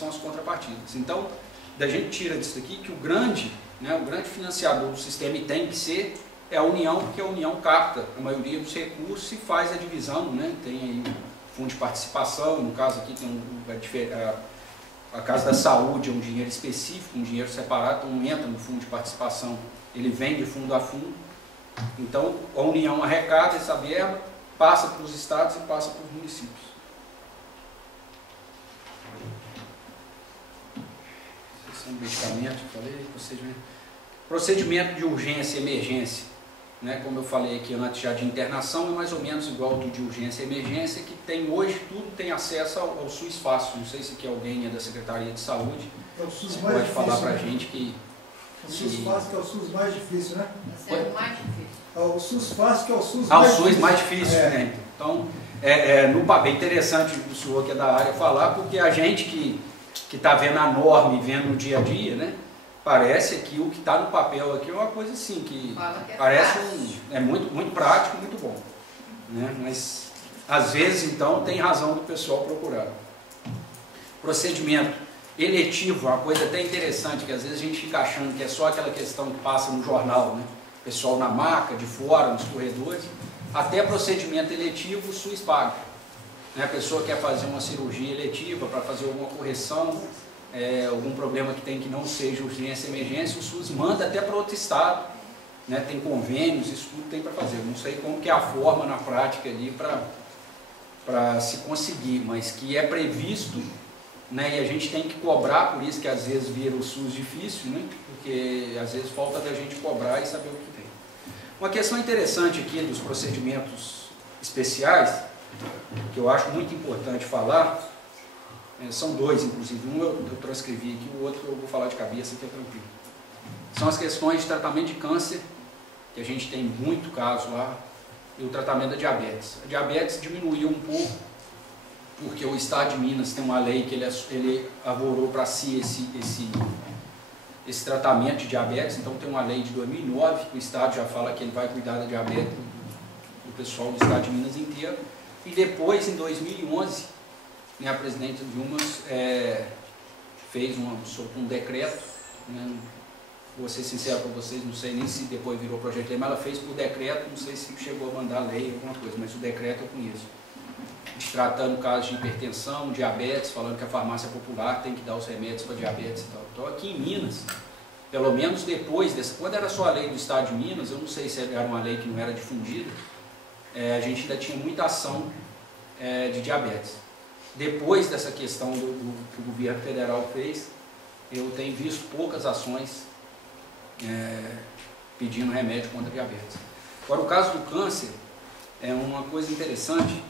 são as contrapartidas. Então, da gente tira disso aqui que o grande financiador do sistema, e tem que ser, é a União, porque a União capta a maioria dos recursos e faz a divisão, né? Tem aí o fundo de participação, no caso aqui tem a Casa da Saúde, é um dinheiro específico, um dinheiro separado, então não entra no fundo de participação, ele vem de fundo a fundo. Então, a União arrecada essa verba, passa para os estados e passa para os municípios. São medicamentos, eu falei, procedimento de urgência e emergência, né? Como eu falei aqui antes já de internação, é mais ou menos igual ao do de urgência e emergência, que tem hoje, tudo tem acesso ao SUS Fácil. Não sei se aqui alguém é da Secretaria de Saúde, você pode falar para a gente que... O SUS Fácil que é o SUS mais difícil, né? Esse é o mais difícil. É o SUS Fácil que é o SUS o mais SUS difícil. mais difícil, né? Então, no papel, é interessante o senhor que é da área falar, porque a gente que está vendo a norma e vendo no dia a dia, né? Parece que o que está no papel aqui é uma coisa assim, que parece muito prático, muito bom, né? Mas, às vezes, então, tem razão do pessoal procurar. Procedimento eletivo, uma coisa até interessante, que às vezes a gente fica achando que é só aquela questão que passa no jornal, né? Pessoal na maca, de fora, nos corredores, até procedimento eletivo, o SUS paga. Né? A pessoa quer fazer uma cirurgia eletiva para fazer alguma correção, algum problema que tem que não seja urgência e emergência, o SUS manda até para outro estado, né? Tem convênios, isso tudo tem para fazer. Eu não sei como que é a forma na prática ali para se conseguir, mas que é previsto, né? E a gente tem que cobrar, por isso que às vezes vira o SUS difícil, né? Porque às vezes falta da gente cobrar e saber o que tem. Uma questão interessante aqui dos procedimentos especiais, que eu acho muito importante falar, são dois, inclusive. Um eu transcrevi aqui, o outro eu vou falar de cabeça, que é tranquilo. São as questões de tratamento de câncer, que a gente tem muito caso lá, e o tratamento da diabetes. A diabetes diminuiu um pouco, porque o Estado de Minas tem uma lei que ele arvorou para si esse tratamento de diabetes. Então tem uma lei de 2009, que o Estado já fala que ele vai cuidar da diabetes do pessoal do Estado de Minas inteiro. E depois, em 2011, né, a presidente Dilma fez um decreto, né, vou ser sincero para vocês, não sei nem se depois virou projeto de lei, mas ela fez por decreto, não sei se chegou a mandar lei ou alguma coisa, mas o decreto eu conheço. Tratando casos de hipertensão, diabetes, falando que a farmácia popular tem que dar os remédios para diabetes e tal. Então aqui em Minas, pelo menos depois dessa, quando era só a lei do Estado de Minas, eu não sei se era uma lei que não era difundida, a gente ainda tinha muita ação de diabetes. Depois dessa questão que o governo federal fez, eu tenho visto poucas ações pedindo remédio contra diabetes. Agora, o caso do câncer é uma coisa interessante,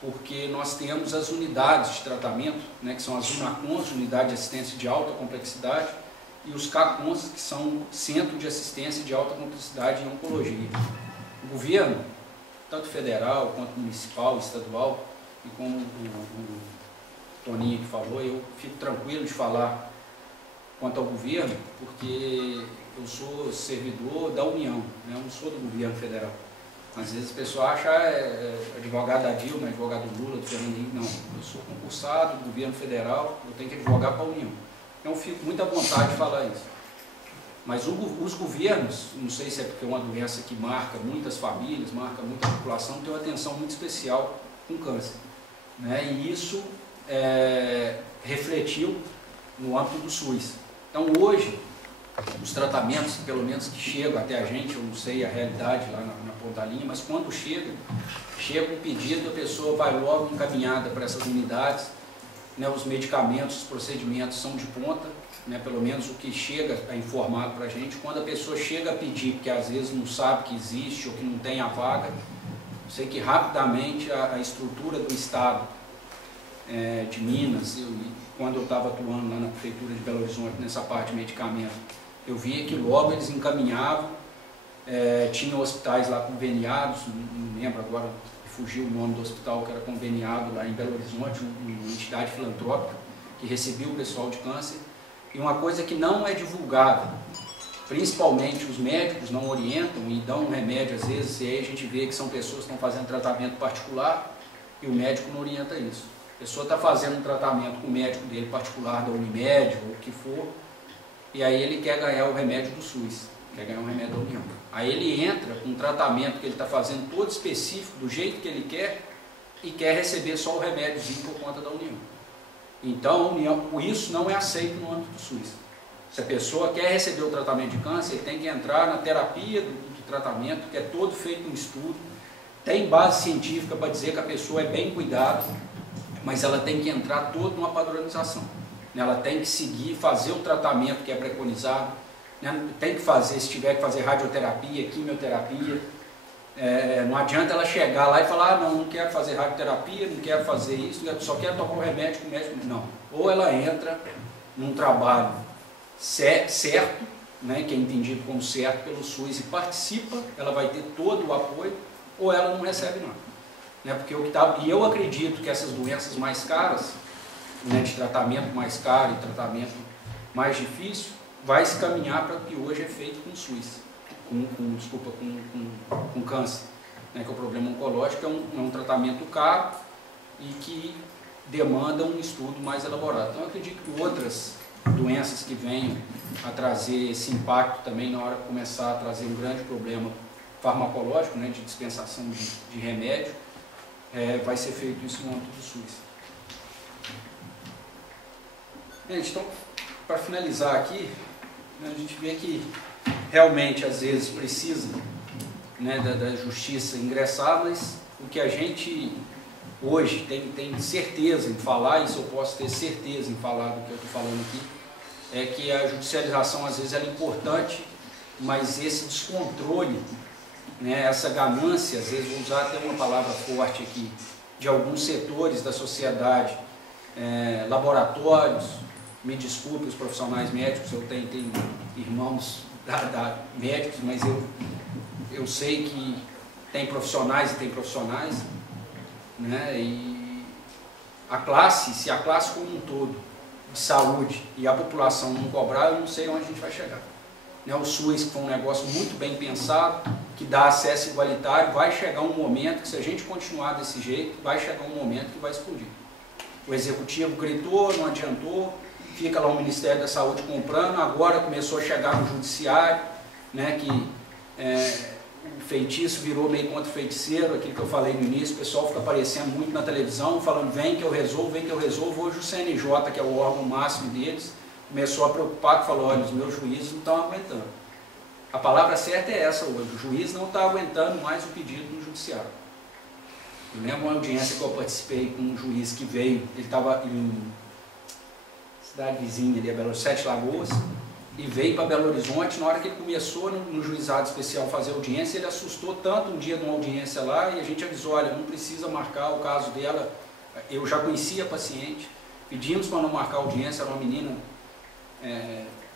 porque nós temos as unidades de tratamento, né, que são as UNACONs, Unidade de Assistência de Alta Complexidade, e os CACONs, que são Centro de Assistência de Alta Complexidade em Oncologia. O governo, tanto federal quanto municipal, estadual, e como o Toninho que falou, eu fico tranquilo de falar quanto ao governo, porque eu sou servidor da União, né, eu não sou do governo federal. Às vezes a pessoa acha advogado da Dilma, advogado do Lula, do Fernandinho. Não, eu sou concursado do governo federal, eu tenho que advogar para a União. Então eu fico muito à vontade de falar isso. Mas os governos, não sei se é porque é uma doença que marca muitas famílias, marca muita população, tem uma atenção muito especial com câncer. Né? E isso refletiu no âmbito do SUS. Então hoje, os tratamentos, pelo menos que chegam até a gente, eu não sei a realidade lá na ponta da linha, mas quando chega um pedido, a pessoa vai logo encaminhada para essas unidades, né, os medicamentos, os procedimentos são de ponta, né, pelo menos o que chega é informado para a gente. Quando a pessoa chega a pedir, porque às vezes não sabe que existe ou que não tem a vaga, eu sei que rapidamente a estrutura do Estado de Minas, quando eu estava atuando lá na Prefeitura de Belo Horizonte, nessa parte de medicamento, eu via que logo eles encaminhavam, tinham hospitais lá conveniados, não lembro agora, fugiu o nome do hospital que era conveniado lá em Belo Horizonte, uma entidade filantrópica que recebia o pessoal de câncer. E uma coisa que não é divulgada, principalmente os médicos não orientam e dão um remédio às vezes, e aí a gente vê que são pessoas que estão fazendo tratamento particular e o médico não orienta isso. pessoa está fazendo um tratamento com o médico dele particular, da Unimed, ou o que for, e aí ele quer ganhar o remédio do SUS, quer ganhar um remédio da União. Aí ele entra com um tratamento que ele está fazendo todo específico, do jeito que ele quer, e quer receber só o remédiozinho por conta da União. Então, a União, isso não é aceito no âmbito do SUS. Se a pessoa quer receber o tratamento de câncer, ele tem que entrar na terapia do tratamento, que é todo feito um estudo, tem base científica para dizer que a pessoa é bem cuidada, mas ela tem que entrar toda numa padronização. Ela tem que seguir, fazer o tratamento que é preconizado, tem que fazer, se tiver que fazer radioterapia, quimioterapia. Não adianta ela chegar lá e falar, não quero fazer radioterapia, não quero fazer isso, só quero tomar um remédio com o médico. Não. Ou ela entra num trabalho certo, né, que é entendido como certo pelo SUS e participa, ela vai ter todo o apoio, ou ela não recebe nada. Né, porque e eu acredito que essas doenças mais caras, né, de tratamento mais caro e tratamento mais difícil, vai se caminhar para o que hoje é feito com o SUS, com câncer, né, que é o problema oncológico, é um tratamento caro e que demanda um estudo mais elaborado. Então eu acredito que outras doenças que venham a trazer esse impacto também na hora de começar a trazer um grande problema farmacológico, né, de dispensação de remédio, vai ser feito isso no âmbito do SUS. Gente, então, para finalizar aqui, né, a gente vê que realmente às vezes precisa, né, da justiça ingressar, mas o que a gente hoje tem certeza em falar, isso eu posso ter certeza em falar do que eu estou falando aqui, é que a judicialização às vezes é importante, mas esse descontrole, né, essa ganância, às vezes vou usar até uma palavra forte aqui, de alguns setores da sociedade, laboratórios, me desculpe os profissionais médicos, eu tenho irmãos médicos, mas eu sei que tem profissionais e tem profissionais, né, e se a classe como um todo de saúde e a população não cobrar, eu não sei onde a gente vai chegar. Né, o SUS, que foi um negócio muito bem pensado, que dá acesso igualitário, vai chegar um momento que, se a gente continuar desse jeito, vai chegar um momento que vai explodir. O executivo gritou, não adiantou, fica lá o Ministério da Saúde comprando, agora começou a chegar no judiciário, né, que o feitiço virou meio contra o feiticeiro, aquilo que eu falei no início, o pessoal fica aparecendo muito na televisão, falando vem que eu resolvo, vem que eu resolvo. Hoje o CNJ, que é o órgão máximo deles, começou a preocupar, que falou, olha, os meus juízes não estão aguentando. A palavra certa é essa hoje, o juiz não está aguentando mais o pedido no judiciário. Eu lembro uma audiência que eu participei com um juiz que veio, ele estava em cidade vizinha ali, Belo Horizonte, Sete Lagoas, e veio para Belo Horizonte. Na hora que ele começou no juizado especial fazer audiência, ele assustou tanto um dia numa audiência lá, e a gente avisou, olha, não precisa marcar o caso dela, eu já conhecia a paciente, pedimos para não marcar a audiência, era uma menina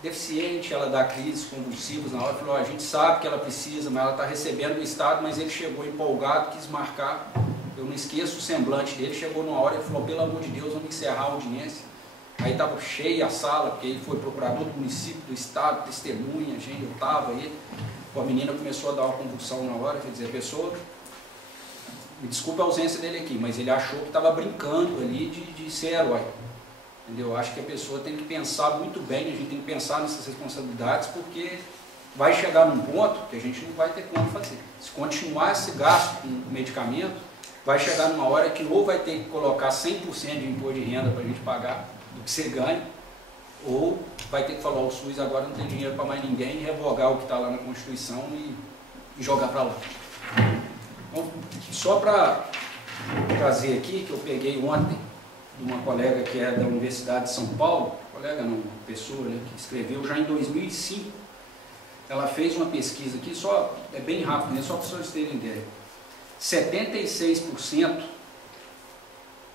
deficiente, ela dá crises convulsivas na hora, falou, a gente sabe que ela precisa, mas ela está recebendo do Estado, mas ele chegou empolgado, quis marcar, eu não esqueço o semblante dele, chegou numa hora e falou, pelo amor de Deus, vamos encerrar a audiência. Aí estava cheia a sala, porque ele foi procurador do município, do estado, testemunha, gente, eu estava aí. A menina começou a dar uma convulsão na hora, quer dizer, a pessoa, me desculpa a ausência dele aqui, mas ele achou que estava brincando ali de ser herói. Entendeu? Eu acho que a pessoa tem que pensar muito bem, a gente tem que pensar nessas responsabilidades, porque vai chegar num ponto que a gente não vai ter como fazer. Se continuar esse gasto com medicamento, vai chegar numa hora que ou vai ter que colocar 100% de imposto de renda para a gente pagar do que você ganha, ou vai ter que falar, o SUS agora não tem dinheiro para mais ninguém, e revogar o que está lá na Constituição e jogar para lá. Então, só para trazer aqui, que eu peguei ontem, de uma colega que é da Universidade de São Paulo, colega não, uma pessoa, né, que escreveu já em 2005, ela fez uma pesquisa aqui, só, é bem rápido, né, só para vocês terem ideia. 76%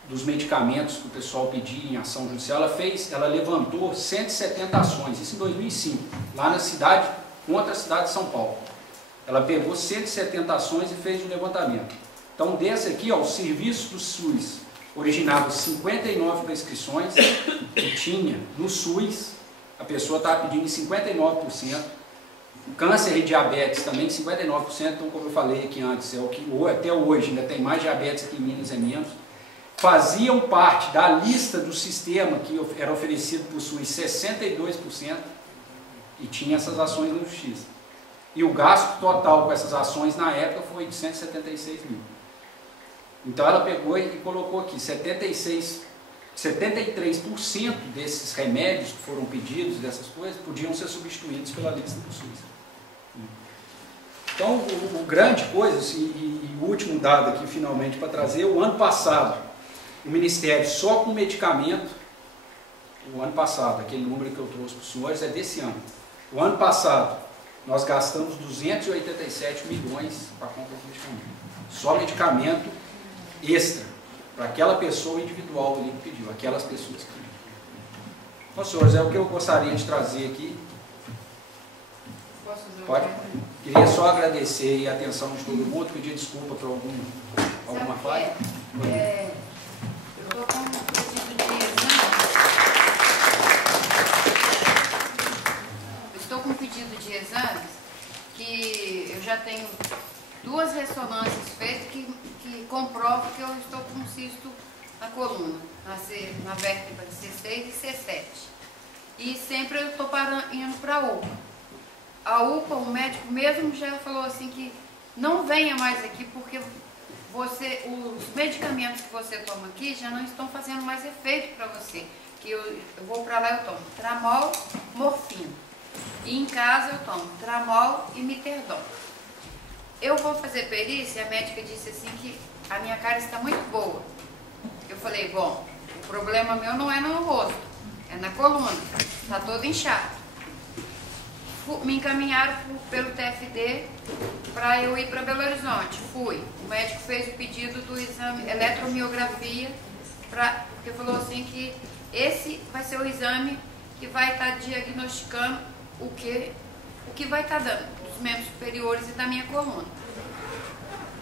dos medicamentos que o pessoal pedia em ação judicial, ela levantou 170 ações, isso em 2005, lá na cidade, contra a cidade de São Paulo. Ela pegou 170 ações e fez um levantamento. Então, desse aqui, ó, o serviço do SUS originava 59 prescrições que tinha no SUS, a pessoa estava pedindo em 59%, câncer e diabetes também 59%, então como eu falei aqui antes, é o que até hoje ainda tem mais diabetes aqui em Minas, é menos. faziam parte da lista do sistema que era oferecido por SUS 62% e tinha essas ações na justiça. E o gasto total com essas ações na época foi de 176 mil. Então ela pegou e colocou aqui 73% desses remédios que foram pedidos, dessas coisas, podiam ser substituídos pela lista do SUS. Então, o grande coisa, e o último dado aqui finalmente para trazer, o ano passado, o Ministério só com medicamento, o ano passado, aquele número que eu trouxe para os senhores é desse ano. O ano passado, nós gastamos 287 milhões para a compra de medicamento. Só medicamento extra, para aquela pessoa individual ali que pediu, aquelas pessoas que pediram. Então, senhores, é o que eu gostaria de trazer aqui. Pode? Queria só agradecer a atenção de todo mundo, pedir desculpa por alguma falha. Eu estou com um pedido de exame. Eu estou com um pedido de exames que eu já tenho 2 ressonâncias feitas que comprovam que eu estou com um cisto na coluna, na vértebra C6 e C7. E sempre eu estou indo para a UPA. A UPA, o médico mesmo já falou assim que não venha mais aqui porque os medicamentos que você toma aqui já não estão fazendo mais efeito para você. Que eu vou para lá, eu tomo Tramol, morfina. E em casa eu tomo Tramol e Miterdol. Eu vou fazer perícia e a médica disse assim que a minha cara está muito boa. Eu falei, bom, o problema meu não é no rosto, é na coluna, está todo inchado. Me encaminharam pelo TFD para eu ir para Belo Horizonte. Fui. O médico fez o pedido do exame eletromiografia, porque falou assim que esse vai ser o exame que vai estar diagnosticando o que vai estar dando dos membros superiores e da minha coluna.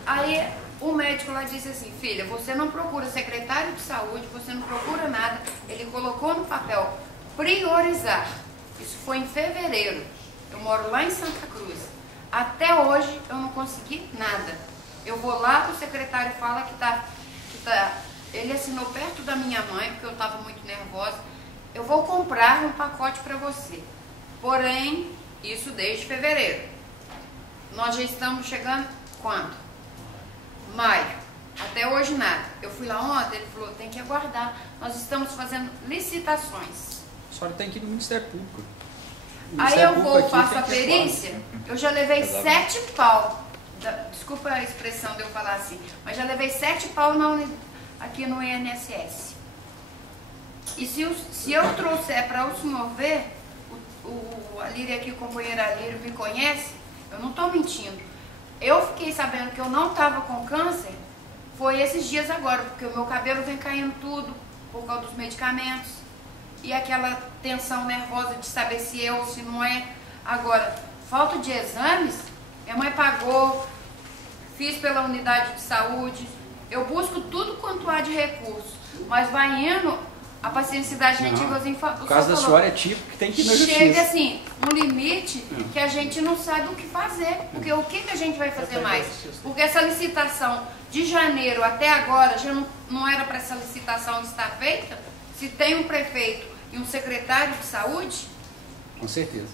Aí o médico lá disse assim, filha, você não procura secretário de saúde, você não procura nada. Ele colocou no papel priorizar. Isso foi em fevereiro. Eu moro lá em Santa Cruz. Até hoje eu não consegui nada. Eu vou lá, o secretário fala que ele assinou perto da minha mãe, porque eu estava muito nervosa. Eu vou comprar um pacote para você. Porém, isso desde fevereiro. Nós já estamos chegando quando? Maio. Até hoje nada. Eu fui lá ontem, ele falou, tem que aguardar. Nós estamos fazendo licitações. A senhora tem que ir no Ministério Público. Aí eu vou, faço a perícia, eu já levei 7 pau, desculpa a expressão de eu falar assim, mas já levei 7 pau aqui no INSS. E se eu trouxer para o senhor ver, a Líria aqui, o companheiro Alírio me conhece, eu não estou mentindo. Eu fiquei sabendo que eu não estava com câncer, foi esses dias agora, porque o meu cabelo vem caindo tudo, por causa dos medicamentos. E aquela tensão nervosa de saber se é ou se não é. Agora, falta de exames, minha mãe pagou, fiz pela unidade de saúde, eu busco tudo quanto há de recurso, mas vai indo, a paciência da gente, igualzinho falou. O caso da senhora é típico que tem que ir na justiça. Chega assim, um limite que a gente não sabe o que fazer, porque o que a gente vai fazer mais? Porque essa licitação de janeiro até agora, já não era para essa licitação estar feita? Se tem um prefeito e um secretário de saúde... Com certeza.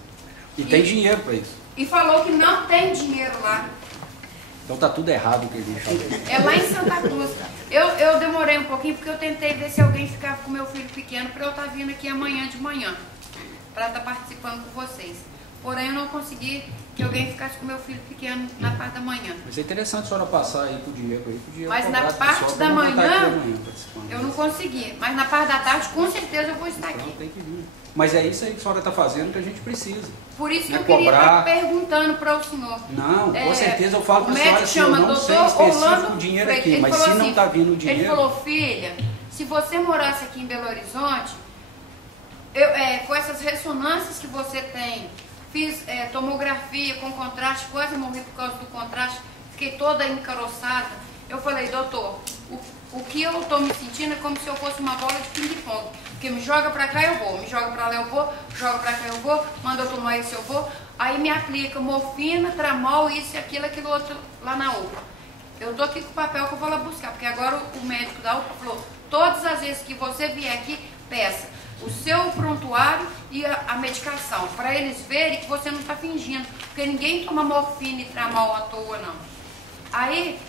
E tem dinheiro para isso. E falou que não tem dinheiro lá. Então tá tudo errado o que ele falou. É lá em Santa Cruz. Eu demorei um pouquinho porque eu tentei ver se alguém ficava com meu filho pequeno para eu estar vindo aqui amanhã de manhã, para estar participando com vocês. Porém eu não consegui que alguém ficasse com meu filho pequeno na parte da manhã. Mas é interessante a senhora passar aí pro Diego aí. Mas na parte da manhã eu não consegui. Mas na parte da tarde com certeza eu vou estar aqui. Tem que vir. Mas é isso aí que a senhora está fazendo que a gente precisa. Por isso que eu queria estar perguntando para o senhor. Não, com certeza eu falo para a senhora assim, eu não sei específico o dinheiro aqui, mas se não está vindo o dinheiro... Ele falou, filha, se você morasse aqui em Belo Horizonte, com essas ressonâncias que você tem, fiz tomografia com contraste, quase morri por causa do contraste, fiquei toda encaroçada. Eu falei, doutor, o que eu estou me sentindo é como se eu fosse uma bola de ping-pong. Porque me joga pra cá eu vou, me joga pra lá eu vou, joga pra cá eu vou, manda eu tomar isso eu vou. Aí me aplica morfina, tramol, isso e aquilo outro lá na UPA. eu estou aqui com o papel que eu vou lá buscar, porque agora o médico da UPA falou, todas as vezes que você vier aqui, peça o seu prontuário e a medicação, para eles verem que você não está fingindo, porque ninguém toma morfina e tramol à toa, não. Aí,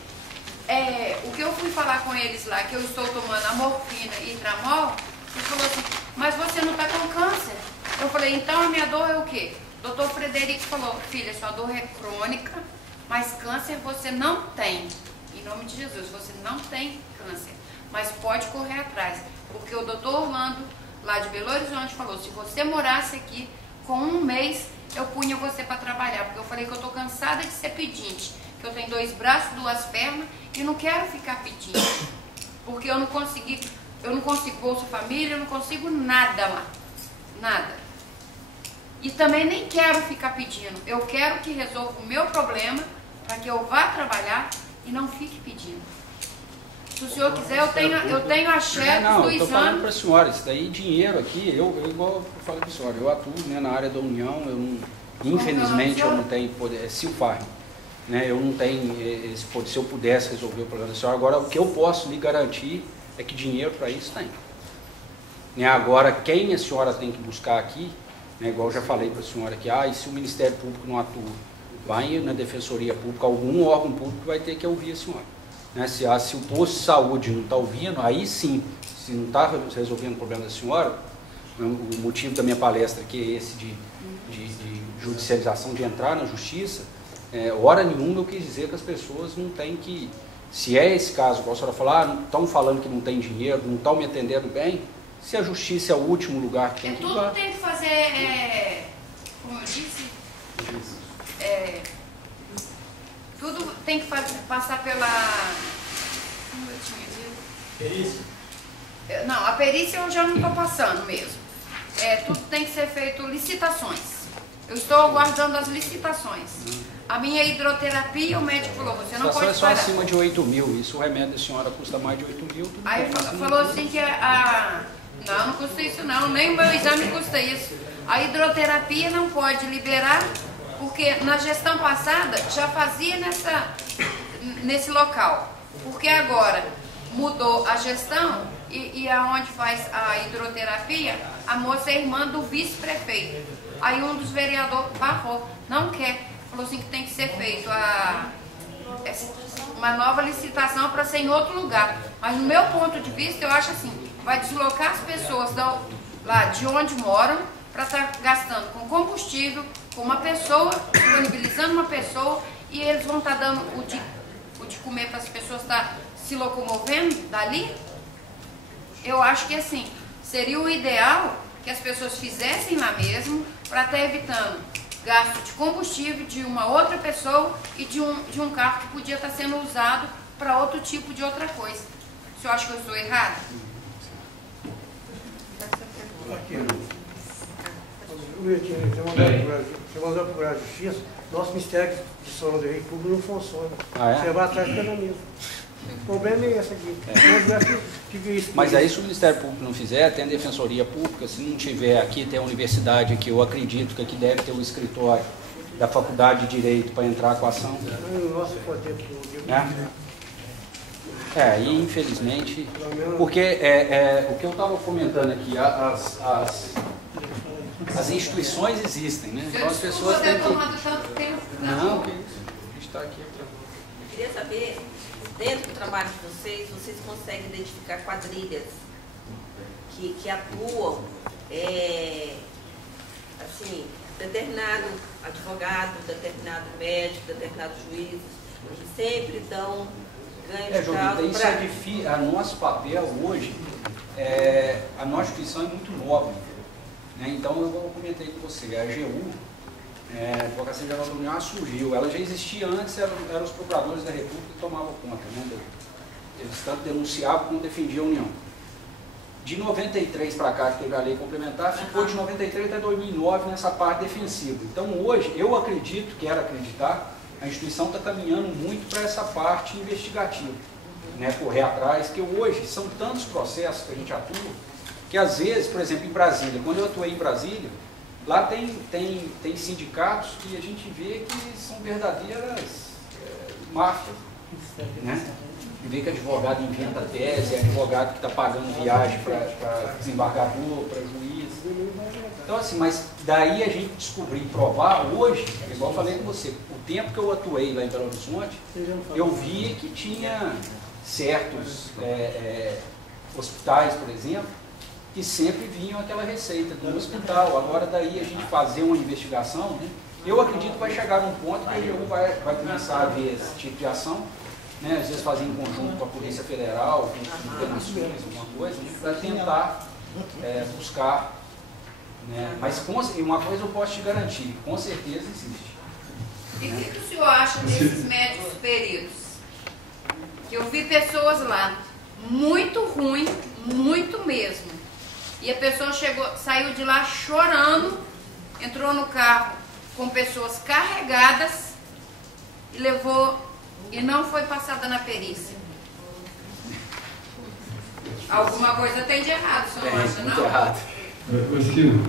o que eu fui falar com eles lá, que eu estou tomando a morfina e tramol, ele falou assim, mas você não está com câncer. Eu falei, então a minha dor é o quê? O doutor Frederico falou, filha, sua dor é crônica, mas câncer você não tem. Em nome de Jesus, você não tem câncer, mas pode correr atrás, porque o doutor Orlando, lá de Belo Horizonte, falou, se você morasse aqui, com 1 mês, eu punha você para trabalhar, porque eu falei que eu estou cansada de ser pedinte, que eu tenho 2 braços, 2 pernas, e não quero ficar pedindo, porque eu não consigo Bolsa Família, eu não consigo nada lá, nada. E também nem quero ficar pedindo, eu quero que resolva o meu problema, para que eu vá trabalhar e não fique pedindo. Se o senhor quiser, eu tenho a chefe do exame. Não, estou falando para a senhora, isso daí, dinheiro aqui, igual eu falei para a senhora, eu atuo, né, na área da União, eu não, infelizmente eu não tenho poder, é Silfarm, né, eu não tenho esse poder, se eu pudesse resolver o problema da senhora. Agora, o que eu posso lhe garantir é que dinheiro para isso tem. Né, agora, quem a senhora tem que buscar aqui, né, igual eu já falei para a senhora aqui, e se o Ministério Público não atua, vai na Defensoria Pública, algum órgão público vai ter que ouvir a senhora. Né, se o posto de saúde não está ouvindo, aí sim, se não está resolvendo o problema da senhora, o motivo da minha palestra aqui é esse de judicialização, de entrar na justiça, hora nenhuma eu quis dizer que as pessoas não têm que, se é esse caso, como a senhora falou, não estão falando que não tem dinheiro, não estão me atendendo bem, se a justiça é o último lugar que tem que ir lá. Tudo tem que fazer, como eu disse, tudo tem que passar pela... Como eu tinha dito? Perícia? Não, a perícia eu já não estou passando mesmo. Tudo tem que ser feito licitações. Eu estou aguardando as licitações. A minha hidroterapia, o médico falou, você não pode parar. Só acima de 8 mil, isso o remédio da senhora custa mais de 8 mil. Aí falou assim que não custa isso não, nem o meu exame custa isso. A hidroterapia não pode liberar, porque na gestão passada já fazia nesse local. Porque agora mudou a gestão e aonde faz a hidroterapia, a moça é irmã do vice-prefeito. Aí um dos vereadores barrou, não quer. Falou assim que tem que ser feito uma nova licitação para ser em outro lugar. Mas no meu ponto de vista, eu acho assim, vai deslocar as pessoas lá de onde moram para estar gastando com combustível, com uma pessoa, disponibilizando uma pessoa, e eles vão estar dando o de comer para as pessoas estar se locomovendo dali. Eu acho que assim, seria o ideal que as pessoas fizessem lá mesmo, para estar evitando gasto de combustível de uma outra pessoa e de um carro que podia estar sendo usado para outro tipo de outra coisa. O senhor acha que eu estou errada? Aqui, você mandou procurar a justiça, nosso Ministério de Saúde do Direito Público não funciona. Você vai atrás do caminho. O problema é esse aqui. Mas aí se o Ministério Público não fizer, tem a Defensoria Pública, se não tiver aqui, tem a universidade aqui, eu acredito que aqui deve ter o escritório da Faculdade de Direito para entrar com a ação. Nossa, poder e infelizmente, porque o que eu estava comentando aqui, as instituições existem, né? Então as pessoas têm que... Não, que isso, a gente está aqui. Eu queria saber, dentro do trabalho de vocês conseguem identificar quadrilhas que atuam, assim, determinado advogado, determinado médico, determinado juiz, que sempre dão ganho de causa isso é difícil. O nosso papel hoje, a nossa instituição é muito nova, né? Então eu comentei com você, a AGU, a Advocacia Geral da União, surgiu, ela já existia antes, eram os procuradores da República que tomavam conta, né? Eles tanto denunciavam como defendiam a União. De 93 para cá, que teve a lei complementar, ficou de 93 até 2009 nessa parte defensiva. Então hoje, eu acredito, quero acreditar, a instituição está caminhando muito para essa parte investigativa, né? Correr atrás, que hoje são tantos processos que a gente atua, que às vezes, por exemplo, em Brasília, quando eu atuei em Brasília, lá tem sindicatos que a gente vê que são verdadeiras máfias, né? Vê que advogado inventa tese, é advogado que está pagando viagem para desembargador, para juiz. Então, assim, mas daí a gente descobrir e provar hoje, igual eu falei com você, o tempo que eu atuei lá em Belo Horizonte, eu via que tinha certos hospitais, por exemplo, que sempre vinham aquela receita do hospital. Agora daí a gente fazer uma investigação, né? Eu acredito que vai chegar num ponto que a AGU vai começar a ver esse tipo de ação, né? Às vezes fazer em conjunto com a Polícia Federal, com internações, alguma coisa, né? Para tentar buscar, né? Mas uma coisa eu posso te garantir, com certeza existe. E o que o senhor acha desses médicos peritos? Que eu vi pessoas lá, muito ruim, muito mesmo. E a pessoa saiu de lá chorando, entrou no carro com pessoas carregadas e levou, e não foi passada na perícia. Alguma coisa tem de errado, o senhor não acha, não? Muito errado. Silvio,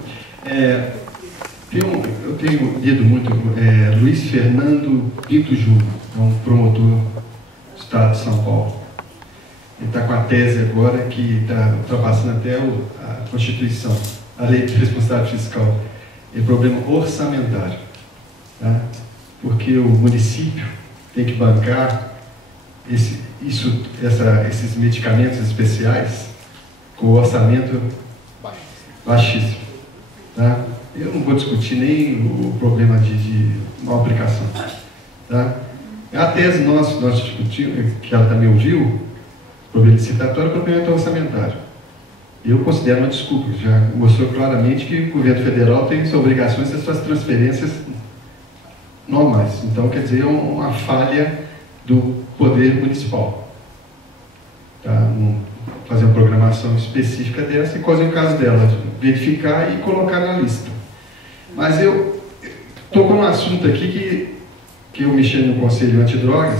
eu tenho lido muito Luiz Fernando Pinto Júnior, é um promotor do Estado de São Paulo. Ele está com a tese agora que está ultrapassando até a Constituição, a Lei de Responsabilidade Fiscal. É problema orçamentário, tá? Porque o município tem que bancar esses medicamentos especiais com orçamento baixíssimo. Tá? Eu não vou discutir nem o problema de mal aplicação. Tá? A tese nós discutimos, que ela também ouviu, problema licitatório, problema orçamentário. Eu considero uma desculpa, já mostrou claramente que o governo federal tem suas obrigações e suas transferências normais. Então, quer dizer, é uma falha do poder municipal. Tá? Fazer uma programação específica dessa e quase o caso dela, verificar e colocar na lista. Mas eu estou com um assunto aqui que eu mexi no Conselho Antidrogas,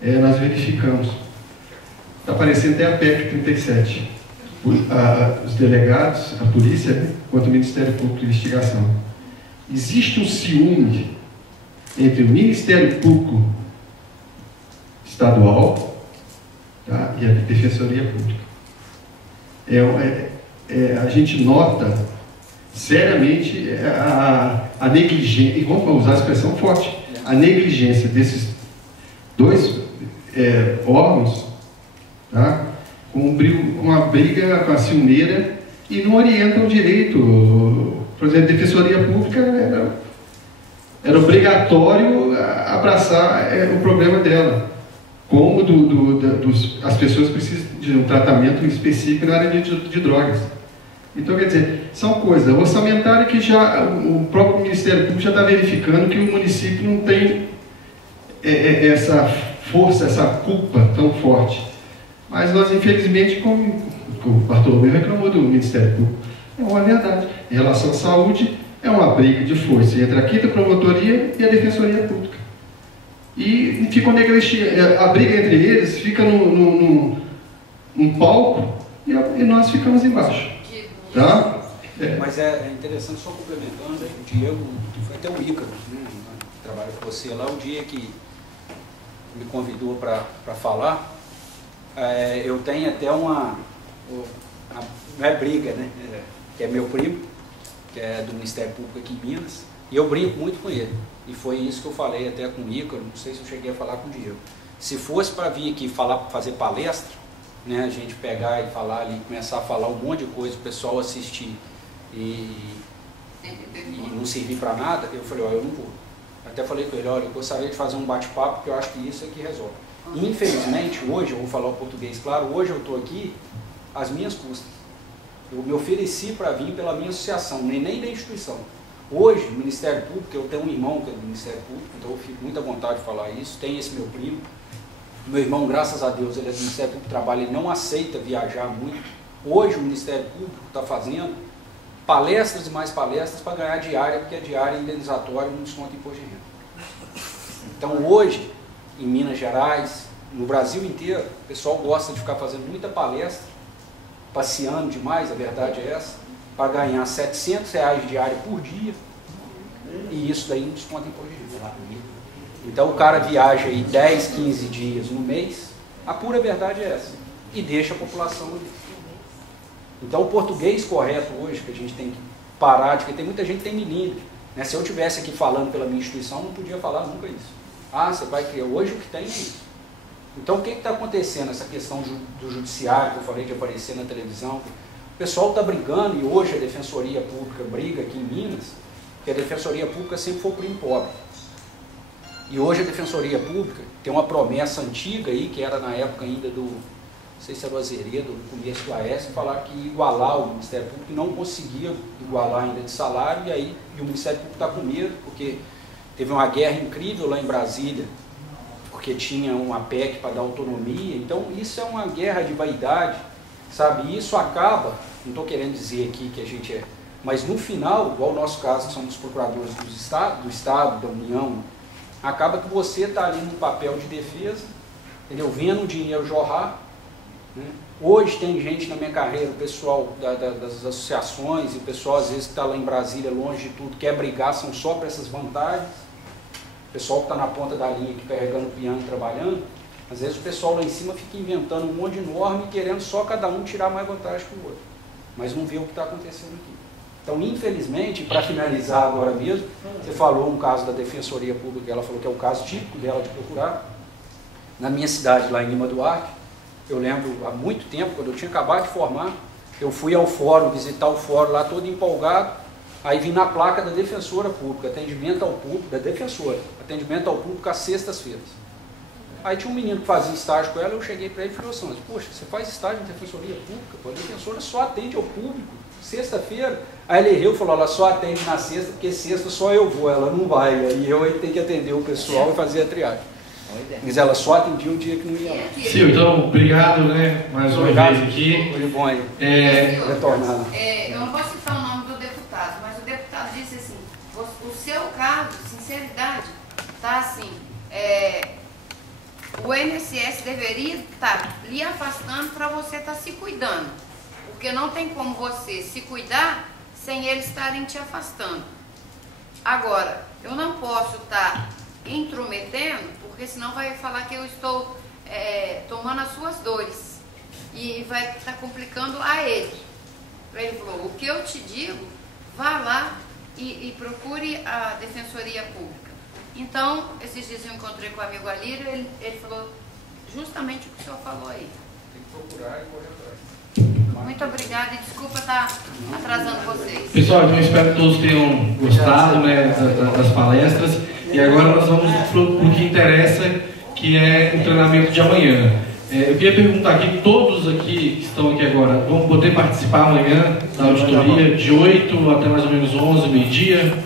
nós verificamos. Está aparecendo até a PEC 37. Os delegados, a polícia, né, quanto o Ministério Público de Investigação. Existe um ciúme entre o Ministério Público Estadual, tá, e a Defensoria Pública. A gente nota seriamente a negligência, e vamos usar a expressão forte, a negligência desses dois órgãos, tá? Com uma briga com a ciumeira e não orientam direito. Por exemplo, a Defensoria Pública era obrigatório abraçar o problema dela, como as pessoas precisam de um tratamento específico na área de drogas. Então, quer dizer, são coisas orçamentárias que já o próprio Ministério Público já está verificando que o município não tem essa força, essa culpa tão forte. Mas nós, infelizmente, como o Bartolomeu reclamou do Ministério Público, é uma verdade. Em relação à saúde, é uma briga de força entre a 5ª Promotoria e a Defensoria Pública. E ficam negligenciando. A briga entre eles fica num palco e nós ficamos embaixo. Tá? Mas é interessante, só complementando, o Diego, que foi até o Ícaro, né, que trabalha com você lá, o dia que me convidou para falar, eu tenho até não é briga, né? Que é meu primo, que é do Ministério Público aqui em Minas, e eu brinco muito com ele. E foi isso que eu falei até com o Ícaro, não sei se eu cheguei a falar com o Diego. Se fosse para vir aqui fazer palestra, né, a gente pegar e falar ali, começar a falar um monte de coisa, o pessoal assistir e não servir para nada, eu falei, eu não vou. Até falei com ele, olha, eu gostaria de fazer um bate-papo, porque eu acho que isso é que resolve. Infelizmente, hoje, eu vou falar o português claro, hoje eu estou aqui às minhas custas. Eu me ofereci para vir pela minha associação, nem da instituição. Hoje, o Ministério Público, eu tenho um irmão que é do Ministério Público, então eu fico muito à vontade de falar isso, tem esse meu primo. Meu irmão, graças a Deus, ele é do Ministério Público do Trabalho, ele não aceita viajar muito. Hoje, o Ministério Público está fazendo palestras e mais palestras para ganhar diária, porque a diária é indenizatória e não desconta imposto de renda. Então, hoje, em Minas Gerais, no Brasil inteiro, o pessoal gosta de ficar fazendo muita palestra, passeando demais, a verdade é essa, para ganhar R$700 diária por dia, e isso daí não desconta imposto de renda. Então o cara viaja aí 10, 15 dias no mês, a pura verdade é essa, e deixa a população ali. Então o português correto hoje, que a gente tem que parar, porque tem muita gente que tem milímetro, né? Se eu estivesse aqui falando pela minha instituição, não podia falar nunca isso. Ah, você vai criar, hoje o que tem é isso. Então o que está acontecendo, essa questão do judiciário, que eu falei de aparecer na televisão, o pessoal está brigando, e hoje a Defensoria Pública briga aqui em Minas, porque a Defensoria Pública sempre foi o primo pobre. E hoje a Defensoria Pública tem uma promessa antiga aí, que era na época ainda do, não sei se era o Azeredo, no começo do Aécio, falar que ia igualar o Ministério Público, não conseguia igualar ainda de salário, e o Ministério Público está com medo, porque teve uma guerra incrível lá em Brasília, porque tinha uma PEC para dar autonomia. Então isso é uma guerra de vaidade, sabe? E isso acaba, não estou querendo dizer aqui que a gente é, mas no final, igual o nosso caso, que somos procuradores do Estado, da União, acaba que você está ali no papel de defesa, entendeu? Vendo o dinheiro jorrar, né? Hoje tem gente na minha carreira, o pessoal das associações, e o pessoal às vezes que está lá em Brasília, longe de tudo, quer brigar, são só para essas vantagens. O pessoal que está na ponta da linha, aqui, carregando o piano e trabalhando, às vezes o pessoal lá em cima fica inventando um monte de norma e querendo só cada um tirar mais vantagem que o outro, mas não vê o que está acontecendo aqui. Então, infelizmente, para finalizar agora mesmo, você falou um caso da Defensoria Pública, ela falou que é o caso típico dela de procurar. Na minha cidade, lá em Lima Duarte, eu lembro há muito tempo, quando eu tinha acabado de formar, eu fui ao fórum, visitar o fórum lá todo empolgado, aí vim na placa da Defensora Pública, atendimento ao público, da Defensora, atendimento ao público às sextas-feiras. Aí tinha um menino que fazia estágio com ela, eu cheguei para ele e falei assim, poxa, você faz estágio na Defensoria Pública? Pô, a Defensora só atende ao público, sexta-feira. Aí ele riu e falou, ela só atende na sexta, porque sexta só eu vou, ela não vai, aí eu tenho que atender o pessoal e fazer a triagem. Mas ela só atendia o dia que não ia lá. Sim, então, obrigado, né, mais uma vez aqui. Foi bom aí, retornado. Eu não posso citar o nome do deputado, mas o deputado disse assim, o seu caso, sinceridade, está assim, o INSS deveria estar lhe afastando para você estar se cuidando, porque não tem como você se cuidar sem eles estarem te afastando. Agora, eu não posso estar intrometendo, porque senão vai falar que eu estou tomando as suas dores e vai estar complicando a ele. Ele falou, o que eu te digo, vá lá e procure a Defensoria Pública. Então, esses dias eu encontrei com o amigo Alírio, ele falou justamente o que o senhor falou aí. Tem que procurar e correr atrás. Muito obrigada e desculpa estar atrasando vocês. Pessoal, então eu espero que todos tenham gostado, né, das palestras. E agora nós vamos para o que interessa, que é o treinamento de amanhã. Eu queria perguntar aqui, todos aqui que estão aqui agora, vão poder participar amanhã da auditoria de 8 até mais ou menos 11, meio-dia?